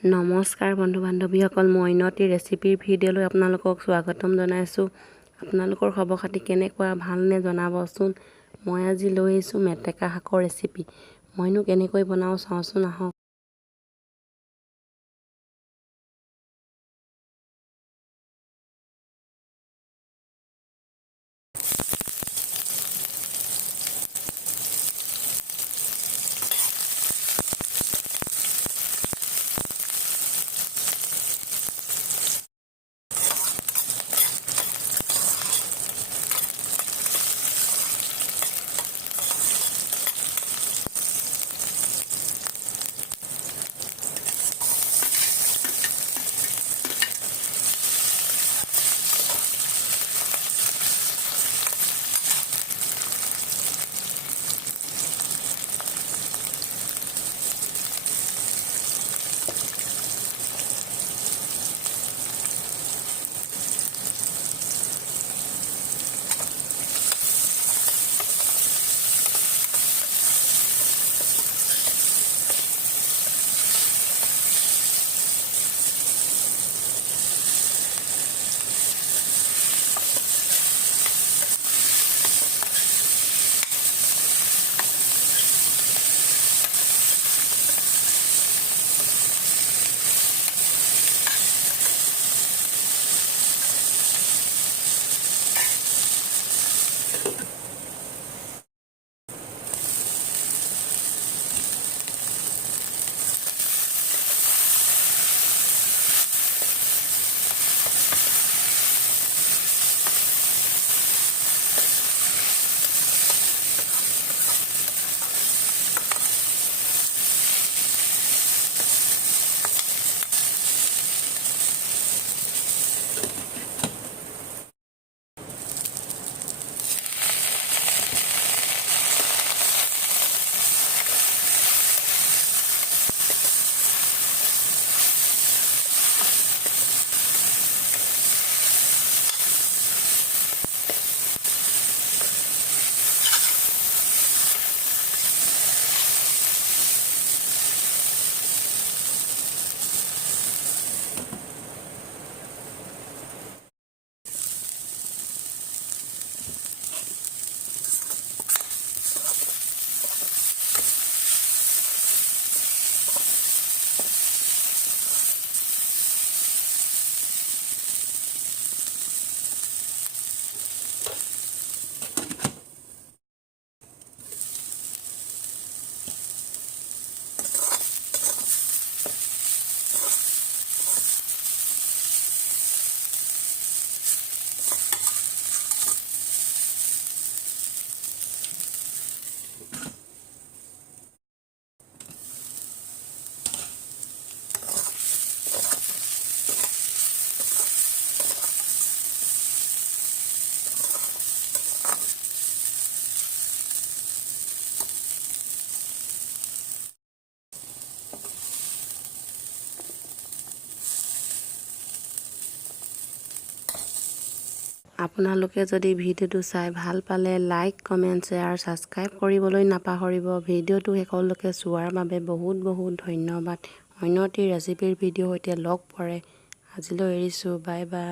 নমস্কাৰ বন্ধু বান্ধৱীসকল, মই উন্নতি ৰেচিপিৰ ভিডিঅ'লৈ আপোনালোকক স্বাগতম জনাইছোঁ। আপোনালোকৰ খবৰ খাতি কেনেকুৱা, ভালনে জনাবচোন। মই আজি লৈ আহিছোঁ মেটেকা শাকৰ ৰেচিপি। মইনো কেনেকৈ বনাওঁ চাওঁচোন আহক। আপোনালোকে যদি ভিডিঅ'টো চাই ভাল পালে লাইক, কমেণ্ট, শ্বেয়াৰ, ছাবস্ক্ৰাইব কৰিবলৈ নাপাহৰিব। ভিডিঅ'টো শেষলৈকে চোৱাৰ বাবে বহুত বহুত ধন্যবাদ। উন্নতি ৰেচিপিৰ ভিডিঅ'ৰ সৈতে লগ পৰে। আজিলৈ এৰিছোঁ, বাই বাই।